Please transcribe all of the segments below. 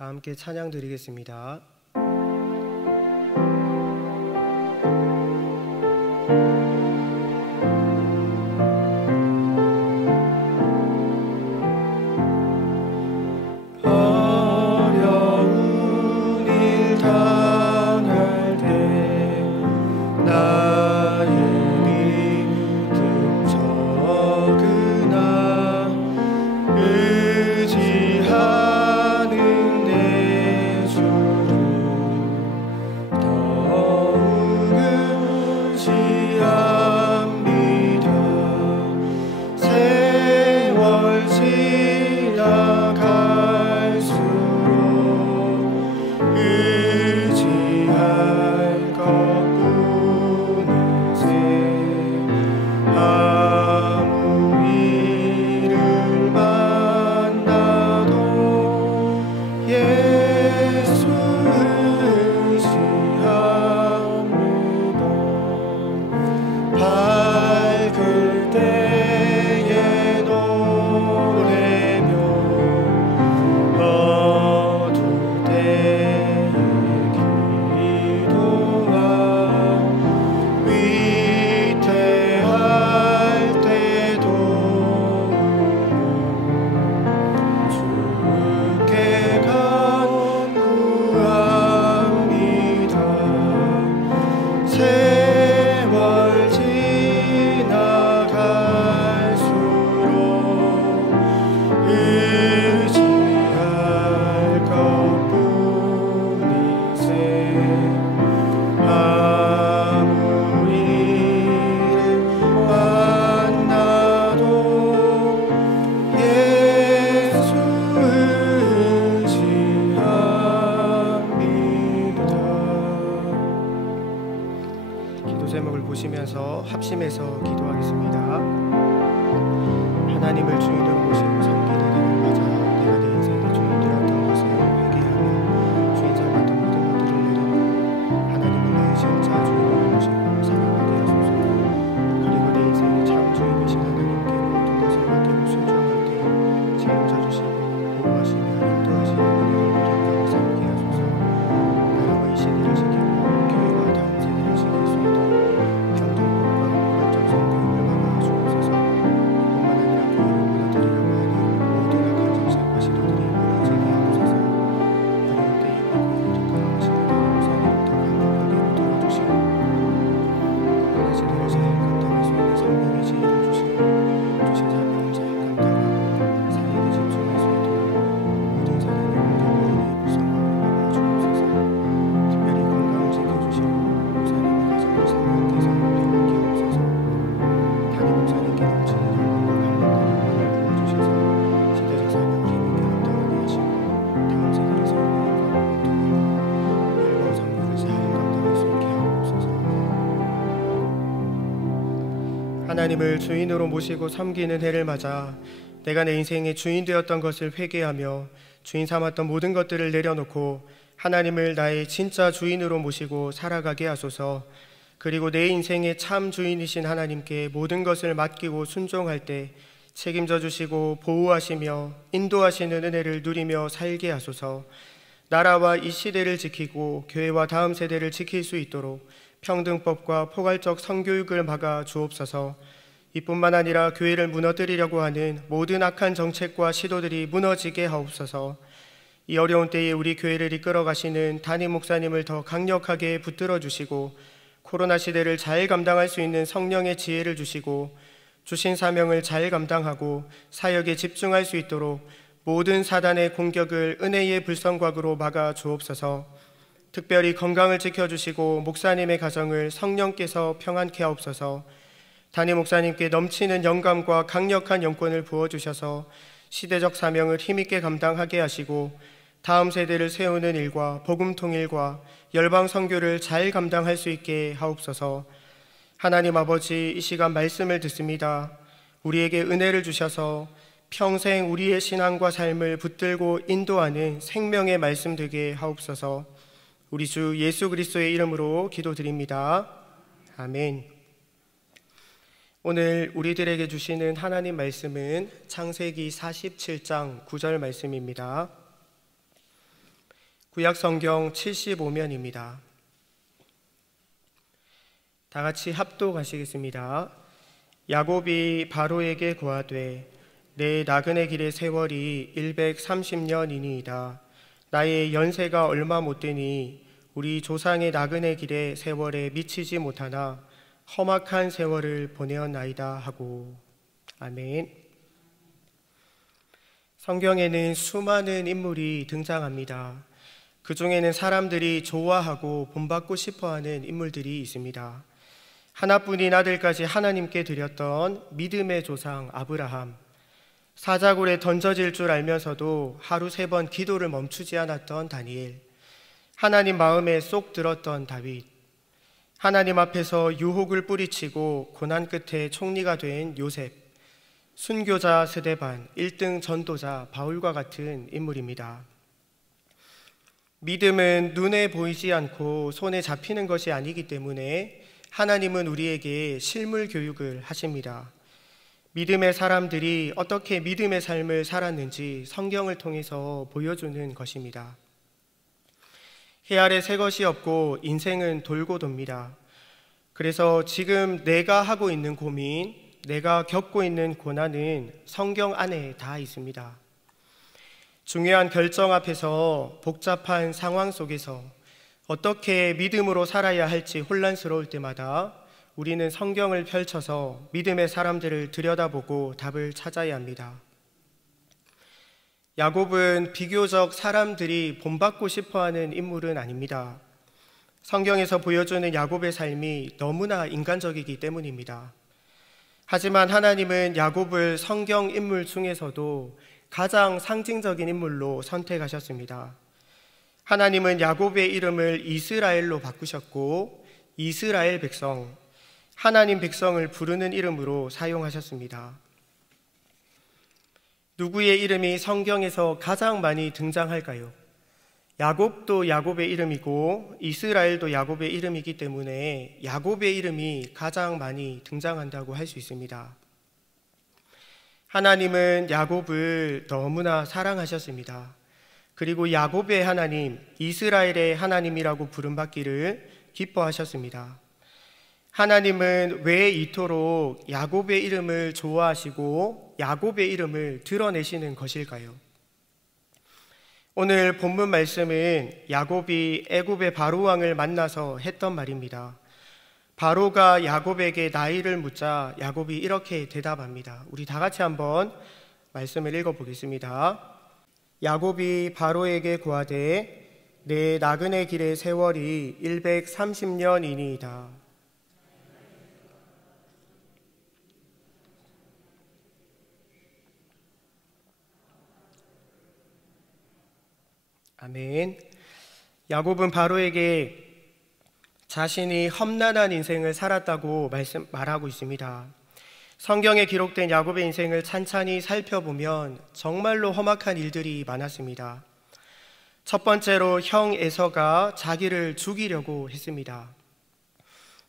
다 함께 찬양 드리겠습니다. 제목을 보시면서 합심해서 기도하겠습니다. 하나님을 주인으로 모시고 섬기는 이를 맞아 내가 내 인생의 주인 되었던 것을 회개하며 주인 삼았던 모든 것들을 내리고 하나님을 내 진짜 주인으로 모시고 사랑하게 하소서. 그리고 내 인생의 참 주인 되신 하나님께 모든 것을 맡기고 순종할 때 책임져 주시고 보호하시며 인도하시는 은혜를 누리며 살게 하소서. 하나님을 주인으로 모시고 섬기는 해를 맞아 내가 내 인생의 주인 되었던 것을 회개하며 주인 삼았던 모든 것들을 내려놓고 하나님을 나의 진짜 주인으로 모시고 살아가게 하소서. 그리고 내 인생의 참 주인이신 하나님께 모든 것을 맡기고 순종할 때 책임져 주시고 보호하시며 인도하시는 은혜를 누리며 살게 하소서. 나라와 이 시대를 지키고 교회와 다음 세대를 지킬 수 있도록 평등법과 포괄적 성교육을 막아 주옵소서. 이뿐만 아니라 교회를 무너뜨리려고 하는 모든 악한 정책과 시도들이 무너지게 하옵소서. 이 어려운 때에 우리 교회를 이끌어 가시는 담임 목사님을 더 강력하게 붙들어 주시고 코로나 시대를 잘 감당할 수 있는 성령의 지혜를 주시고 주신 사명을 잘 감당하고 사역에 집중할 수 있도록 모든 사단의 공격을 은혜의 불성곽으로 막아 주옵소서. 특별히 건강을 지켜주시고 목사님의 가정을 성령께서 평안케 하옵소서. 담임 목사님께 넘치는 영감과 강력한 영권을 부어주셔서 시대적 사명을 힘있게 감당하게 하시고 다음 세대를 세우는 일과 복음 통일과 열방 선교를 잘 감당할 수 있게 하옵소서. 하나님 아버지, 이 시간 말씀을 듣습니다. 우리에게 은혜를 주셔서 평생 우리의 신앙과 삶을 붙들고 인도하는 생명의 말씀 되게 하옵소서. 우리 주 예수 그리스도의 이름으로 기도드립니다. 아멘. 오늘 우리들에게 주시는 하나님 말씀은 창세기 47장 9절 말씀입니다. 구약 성경 75면입니다. 다 같이 합독하시겠습니다. 야곱이 바로에게 고하되 내 나그네 길의 세월이 130년이니이다. 나의 연세가 얼마 못 되니 우리 조상의 나그네 길의 세월에 미치지 못하나 험악한 세월을 보내었나이다 하고. 아멘. 성경에는 수많은 인물이 등장합니다. 그 중에는 사람들이 좋아하고 본받고 싶어하는 인물들이 있습니다. 하나뿐인 아들까지 하나님께 드렸던 믿음의 조상 아브라함, 사자굴에 던져질 줄 알면서도 하루 3번 기도를 멈추지 않았던 다니엘, 하나님 마음에 쏙 들었던 다윗, 하나님 앞에서 유혹을 뿌리치고 고난 끝에 총리가 된 요셉, 순교자 스데반, 1등 전도자 바울과 같은 인물입니다. 믿음은 눈에 보이지 않고 손에 잡히는 것이 아니기 때문에 하나님은 우리에게 실물 교육을 하십니다. 믿음의 사람들이 어떻게 믿음의 삶을 살았는지 성경을 통해서 보여주는 것입니다. 해 아래 새 것이 없고 인생은 돌고 돕니다. 그래서 지금 내가 하고 있는 고민, 내가 겪고 있는 고난은 성경 안에 다 있습니다. 중요한 결정 앞에서 복잡한 상황 속에서 어떻게 믿음으로 살아야 할지 혼란스러울 때마다 우리는 성경을 펼쳐서 믿음의 사람들을 들여다보고 답을 찾아야 합니다. 야곱은 비교적 사람들이 본받고 싶어하는 인물은 아닙니다. 성경에서 보여주는 야곱의 삶이 너무나 인간적이기 때문입니다. 하지만 하나님은 야곱을 성경 인물 중에서도 가장 상징적인 인물로 선택하셨습니다. 하나님은 야곱의 이름을 이스라엘로 바꾸셨고 이스라엘 백성, 하나님 백성을 부르는 이름으로 사용하셨습니다. 누구의 이름이 성경에서 가장 많이 등장할까요? 야곱도 야곱의 이름이고 이스라엘도 야곱의 이름이기 때문에 야곱의 이름이 가장 많이 등장한다고 할 수 있습니다. 하나님은 야곱을 너무나 사랑하셨습니다. 그리고 야곱의 하나님, 이스라엘의 하나님이라고 부름받기를 기뻐하셨습니다. 하나님은 왜 이토록 야곱의 이름을 좋아하시고 야곱의 이름을 드러내시는 것일까요? 오늘 본문 말씀은 야곱이 애굽의 바로 왕을 만나서 했던 말입니다. 바로가 야곱에게 나이를 묻자 야곱이 이렇게 대답합니다. 우리 다 같이 한번 말씀을 읽어보겠습니다. 야곱이 바로에게 고하되 내 나그네 길의 세월이 130년이니이다. 아멘. 야곱은 바로에게 자신이 험난한 인생을 살았다고 말하고 있습니다. 성경에 기록된 야곱의 인생을 찬찬히 살펴보면 정말로 험악한 일들이 많았습니다. 첫 번째로 형 에서가 자기를 죽이려고 했습니다.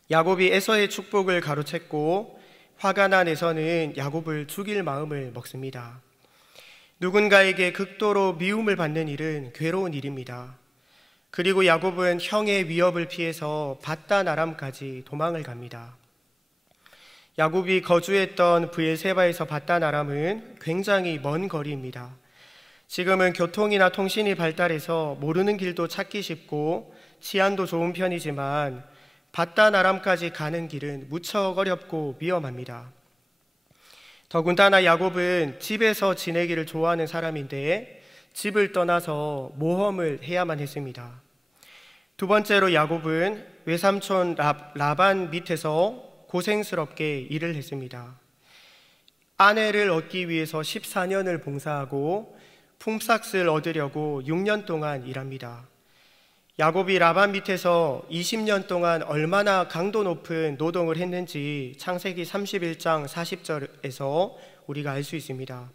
야곱이 에서의 축복을 가로챘고 화가 난 에서는 야곱을 죽일 마음을 먹습니다. 누군가에게 극도로 미움을 받는 일은 괴로운 일입니다. 그리고 야곱은 형의 위협을 피해서 밧단 아람까지 도망을 갑니다. 야곱이 거주했던 브엘세바에서 밧단 아람은 굉장히 먼 거리입니다. 지금은 교통이나 통신이 발달해서 모르는 길도 찾기 쉽고 치안도 좋은 편이지만 밧단 아람까지 가는 길은 무척 어렵고 위험합니다. 더군다나 야곱은 집에서 지내기를 좋아하는 사람인데 집을 떠나서 모험을 해야만 했습니다. 두 번째로 야곱은 외삼촌 라반 밑에서 고생스럽게 일을 했습니다. 아내를 얻기 위해서 14년을 봉사하고 품삯을 얻으려고 6년 동안 일합니다. 야곱이 라반 밑에서 20년 동안 얼마나 강도 높은 노동을 했는지 창세기 31장 40절에서 우리가 알 수 있습니다.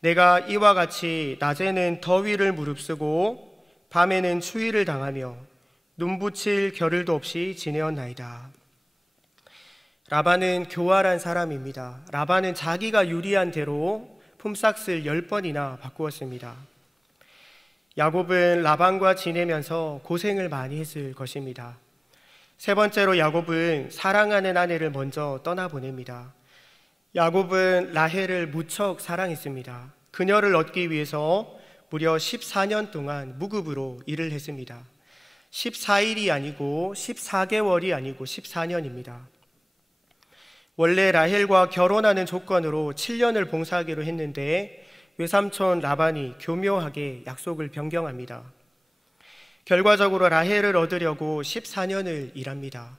내가 이와 같이 낮에는 더위를 무릅쓰고 밤에는 추위를 당하며 눈붙일 겨를도 없이 지내었나이다. 라반은 교활한 사람입니다. 라반은 자기가 유리한 대로 품삯을 10번이나 바꾸었습니다. 야곱은 라반과 지내면서 고생을 많이 했을 것입니다. 세 번째로 야곱은 사랑하는 아내를 먼저 떠나보냅니다. 야곱은 라헬을 무척 사랑했습니다. 그녀를 얻기 위해서 무려 14년 동안 무급으로 일을 했습니다. 14일이 아니고 14개월이 아니고 14년입니다. 원래 라헬과 결혼하는 조건으로 7년을 봉사하기로 했는데 외삼촌 라반이 교묘하게 약속을 변경합니다. 결과적으로 라헬을 얻으려고 14년을 일합니다.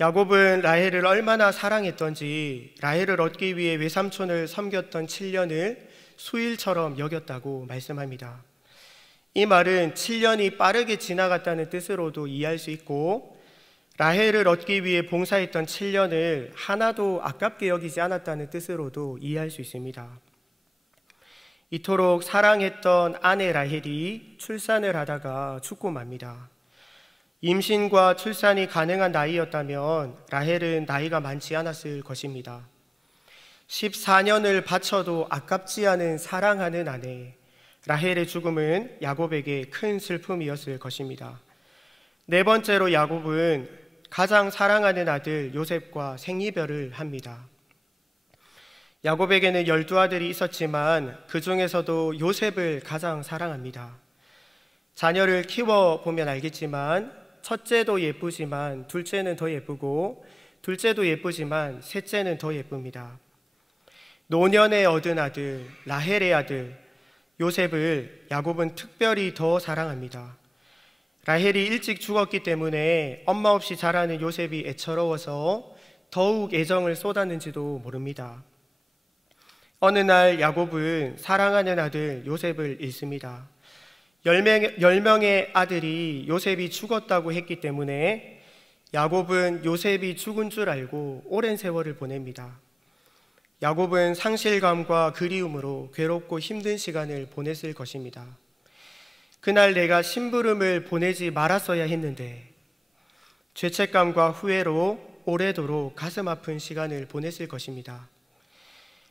야곱은 라헬을 얼마나 사랑했던지 라헬을 얻기 위해 외삼촌을 섬겼던 7년을 수일처럼 여겼다고 말씀합니다. 이 말은 7년이 빠르게 지나갔다는 뜻으로도 이해할 수 있고 라헬을 얻기 위해 봉사했던 7년을 하나도 아깝게 여기지 않았다는 뜻으로도 이해할 수 있습니다. 이토록 사랑했던 아내 라헬이 출산을 하다가 죽고 맙니다. 임신과 출산이 가능한 나이였다면 라헬은 나이가 많지 않았을 것입니다. 14년을 바쳐도 아깝지 않은 사랑하는 아내 라헬의 죽음은 야곱에게 큰 슬픔이었을 것입니다. 네 번째로 야곱은 가장 사랑하는 아들 요셉과 생이별을 합니다. 야곱에게는 12아들이 있었지만 그 중에서도 요셉을 가장 사랑합니다. 자녀를 키워보면 알겠지만 첫째도 예쁘지만 둘째는 더 예쁘고 둘째도 예쁘지만 셋째는 더 예쁩니다. 노년에 얻은 아들 라헬의 아들 요셉을 야곱은 특별히 더 사랑합니다. 라헬이 일찍 죽었기 때문에 엄마 없이 자라는 요셉이 애처로워서 더욱 애정을 쏟았는지도 모릅니다. 어느 날 야곱은 사랑하는 아들 요셉을 잃습니다. 10명의 아들이 요셉이 죽었다고 했기 때문에 야곱은 요셉이 죽은 줄 알고 오랜 세월을 보냅니다. 야곱은 상실감과 그리움으로 괴롭고 힘든 시간을 보냈을 것입니다. 그날 내가 심부름을 보내지 말았어야 했는데 죄책감과 후회로 오래도록 가슴 아픈 시간을 보냈을 것입니다.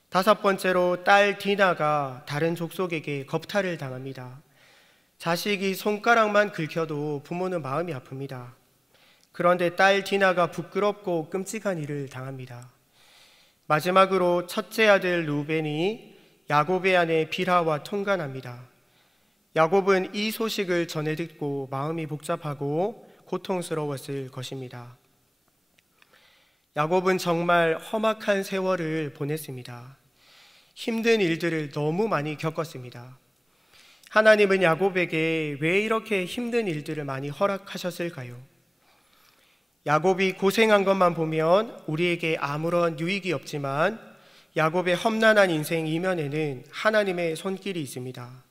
다섯 번째로 딸 디나가 다른 족속에게 겁탈을 당합니다. 자식이 손가락만 긁혀도 부모는 마음이 아픕니다. 그런데 딸 디나가 부끄럽고 끔찍한 일을 당합니다. 마지막으로 첫째 아들 루벤이 야곱의 아내 빌하와 통간합니다. 야곱은 이 소식을 전해 듣고 마음이 복잡하고 고통스러웠을 것입니다. 야곱은 정말 험악한 세월을 보냈습니다. 힘든 일들을 너무 많이 겪었습니다. 하나님은 야곱에게 왜 이렇게 힘든 일들을 많이 허락하셨을까요? 야곱이 고생한 것만 보면 우리에게 아무런 유익이 없지만 야곱의 험난한 인생 이면에는 하나님의 손길이 있습니다.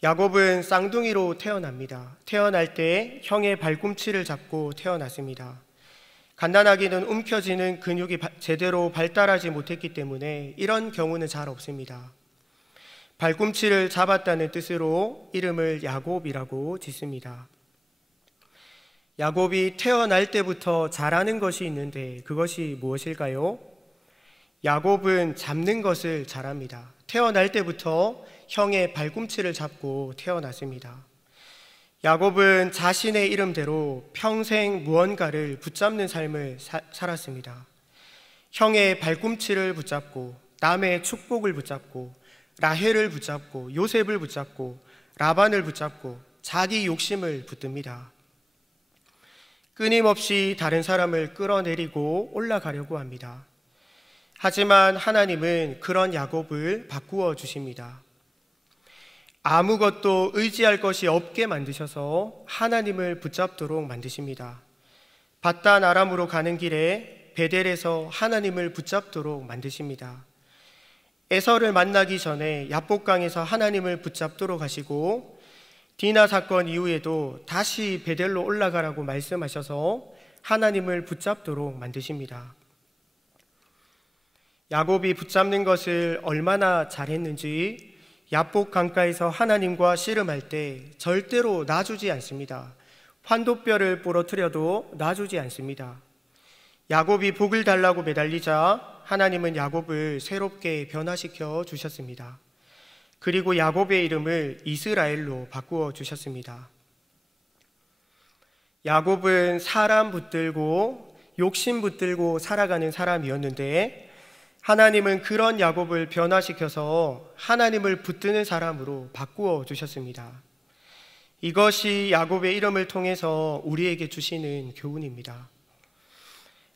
야곱은 쌍둥이로 태어납니다. 태어날 때 형의 발꿈치를 잡고 태어났습니다. 간단하게는 움켜쥐는 근육이 제대로 발달하지 못했기 때문에 이런 경우는 잘 없습니다. 발꿈치를 잡았다는 뜻으로 이름을 야곱이라고 짓습니다. 야곱이 태어날 때부터 잘하는 것이 있는데 그것이 무엇일까요? 야곱은 잡는 것을 잘합니다. 태어날 때부터 형의 발꿈치를 잡고 태어났습니다. 야곱은 자신의 이름대로 평생 무언가를 붙잡는 삶을 살았습니다. 형의 발꿈치를 붙잡고, 남의 축복을 붙잡고, 라헬을 붙잡고, 요셉을 붙잡고, 라반을 붙잡고, 자기 욕심을 붙듭니다. 끊임없이 다른 사람을 끌어내리고 올라가려고 합니다. 하지만 하나님은 그런 야곱을 바꾸어 주십니다. 아무것도 의지할 것이 없게 만드셔서 하나님을 붙잡도록 만드십니다. 바단 아람으로 가는 길에 베델에서 하나님을 붙잡도록 만드십니다. 에서를 만나기 전에 야복강에서 하나님을 붙잡도록 하시고, 디나 사건 이후에도 다시 베델로 올라가라고 말씀하셔서 하나님을 붙잡도록 만드십니다. 야곱이 붙잡는 것을 얼마나 잘했는지 야복 강가에서 하나님과 씨름할 때 절대로 놔주지 않습니다. 환도뼈를 부러뜨려도 놔주지 않습니다. 야곱이 복을 달라고 매달리자 하나님은 야곱을 새롭게 변화시켜 주셨습니다. 그리고 야곱의 이름을 이스라엘로 바꾸어 주셨습니다. 야곱은 사람 붙들고 욕심 붙들고 살아가는 사람이었는데 하나님은 그런 야곱을 변화시켜서 하나님을 붙드는 사람으로 바꾸어 주셨습니다. 이것이 야곱의 이름을 통해서 우리에게 주시는 교훈입니다.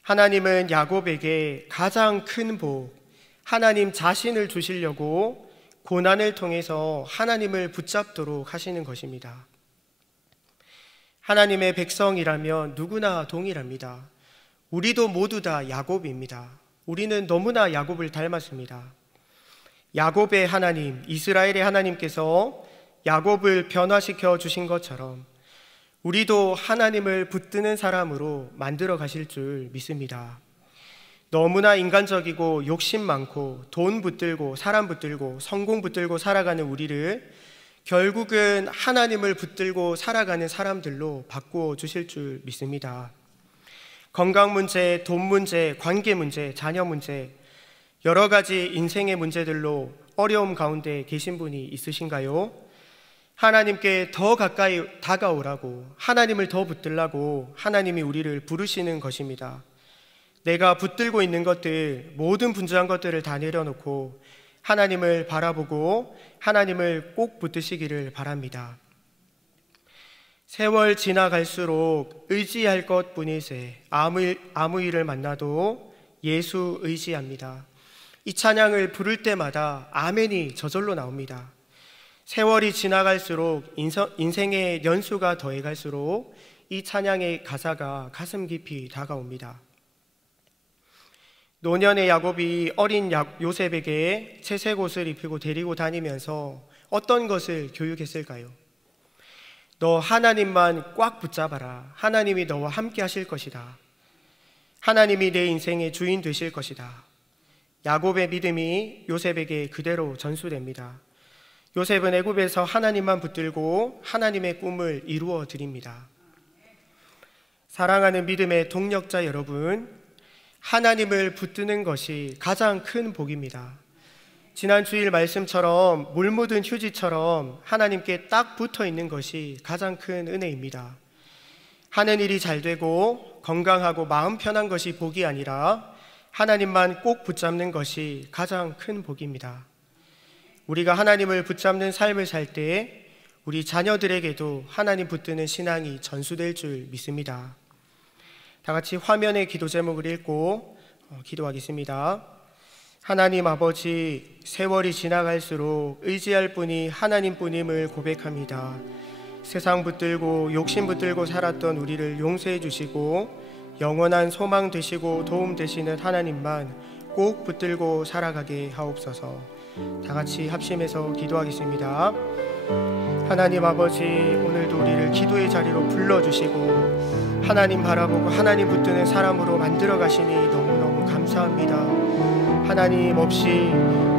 하나님은 야곱에게 가장 큰 복, 하나님 자신을 주시려고 고난을 통해서 하나님을 붙잡도록 하시는 것입니다. 하나님의 백성이라면 누구나 동일합니다. 우리도 모두 다 야곱입니다. 우리는 너무나 야곱을 닮았습니다. 야곱의 하나님, 이스라엘의 하나님께서 야곱을 변화시켜 주신 것처럼 우리도 하나님을 붙드는 사람으로 만들어 가실 줄 믿습니다. 너무나 인간적이고 욕심 많고 돈 붙들고 사람 붙들고 성공 붙들고 살아가는 우리를 결국은 하나님을 붙들고 살아가는 사람들로 바꾸어 주실 줄 믿습니다. 건강 문제, 돈 문제, 관계 문제, 자녀 문제, 여러 가지 인생의 문제들로 어려움 가운데 계신 분이 있으신가요? 하나님께 더 가까이 다가오라고, 하나님을 더 붙들라고 하나님이 우리를 부르시는 것입니다. 내가 붙들고 있는 것들, 모든 분주한 것들을 다 내려놓고 하나님을 바라보고 하나님을 꼭 붙드시기를 바랍니다. 세월 지나갈수록 의지할 것뿐이세 아무 일을 만나도 예수 의지합니다. 이 찬양을 부를 때마다 아멘이 저절로 나옵니다. 세월이 지나갈수록 인생의 연수가 더해갈수록 이 찬양의 가사가 가슴 깊이 다가옵니다. 노년의 야곱이 어린 요셉에게 채색 옷을 입히고 데리고 다니면서 어떤 것을 교육했을까요? 너 하나님만 꽉 붙잡아라. 하나님이 너와 함께 하실 것이다. 하나님이 내 인생의 주인 되실 것이다. 야곱의 믿음이 요셉에게 그대로 전수됩니다. 요셉은 애굽에서 하나님만 붙들고 하나님의 꿈을 이루어 드립니다. 사랑하는 믿음의 동력자 여러분, 하나님을 붙드는 것이 가장 큰 복입니다. 지난 주일 말씀처럼 물 묻은 휴지처럼 하나님께 딱 붙어 있는 것이 가장 큰 은혜입니다. 하는 일이 잘 되고 건강하고 마음 편한 것이 복이 아니라 하나님만 꼭 붙잡는 것이 가장 큰 복입니다. 우리가 하나님을 붙잡는 삶을 살 때 우리 자녀들에게도 하나님 붙드는 신앙이 전수될 줄 믿습니다. 다 같이 화면의 기도 제목을 읽고 기도하겠습니다. 하나님 아버지, 세월이 지나갈수록 의지할 분이 하나님뿐임을 고백합니다. 세상 붙들고 욕심 붙들고 살았던 우리를 용서해 주시고 영원한 소망 되시고 도움 되시는 하나님만 꼭 붙들고 살아가게 하옵소서. 다 같이 합심해서 기도하겠습니다. 하나님 아버지, 오늘도 우리를 기도의 자리로 불러주시고 하나님 바라보고 하나님 붙드는 사람으로 만들어 가시니 너무너무 감사합니다. 하나님 없이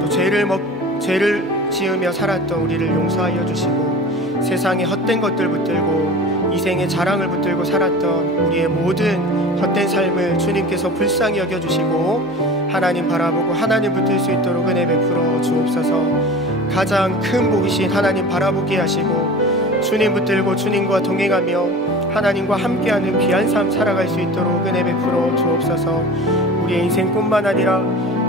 또 죄를 지으며 살았던 우리를 용서하여 주시고, 세상의 헛된 것들 붙들고 이생의 자랑을 붙들고 살았던 우리의 모든 헛된 삶을 주님께서 불쌍히 여겨주시고, 하나님 바라보고 하나님 붙들 수 있도록 은혜 베풀어 주옵소서. 가장 큰 복이신 하나님 바라보게 하시고, 주님 붙들고 주님과 동행하며 하나님과 함께하는 귀한 삶 살아갈 수 있도록 은혜 베풀어 주옵소서. 우리의 인생뿐만 아니라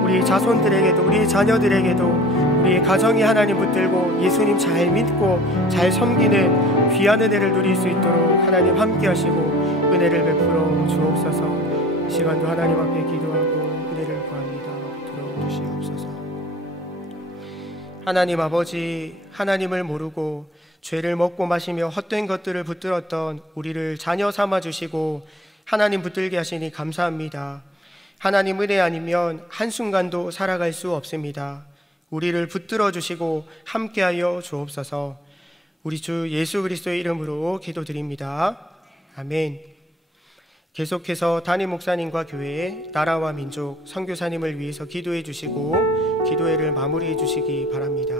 우리 자손들에게도, 우리 자녀들에게도 우리의 가정이 하나님 붙들고 예수님 잘 믿고 잘 섬기는 귀한 은혜를 누릴 수 있도록 하나님 함께 하시고 은혜를 베풀어 주옵소서. 이 시간도 하나님 앞에 기도하고 은혜를 구합니다. 들어주시옵소서. 하나님 아버지, 하나님을 모르고 죄를 먹고 마시며 헛된 것들을 붙들었던 우리를 자녀 삼아 주시고 하나님 붙들게 하시니 감사합니다. 하나님 은혜 아니면 한순간도 살아갈 수 없습니다. 우리를 붙들어 주시고 함께하여 주옵소서. 우리 주 예수 그리스도의 이름으로 기도드립니다. 아멘. 계속해서 담임 목사님과 교회, 나라와 민족, 선교사님을 위해서 기도해 주시고 기도회를 마무리해 주시기 바랍니다.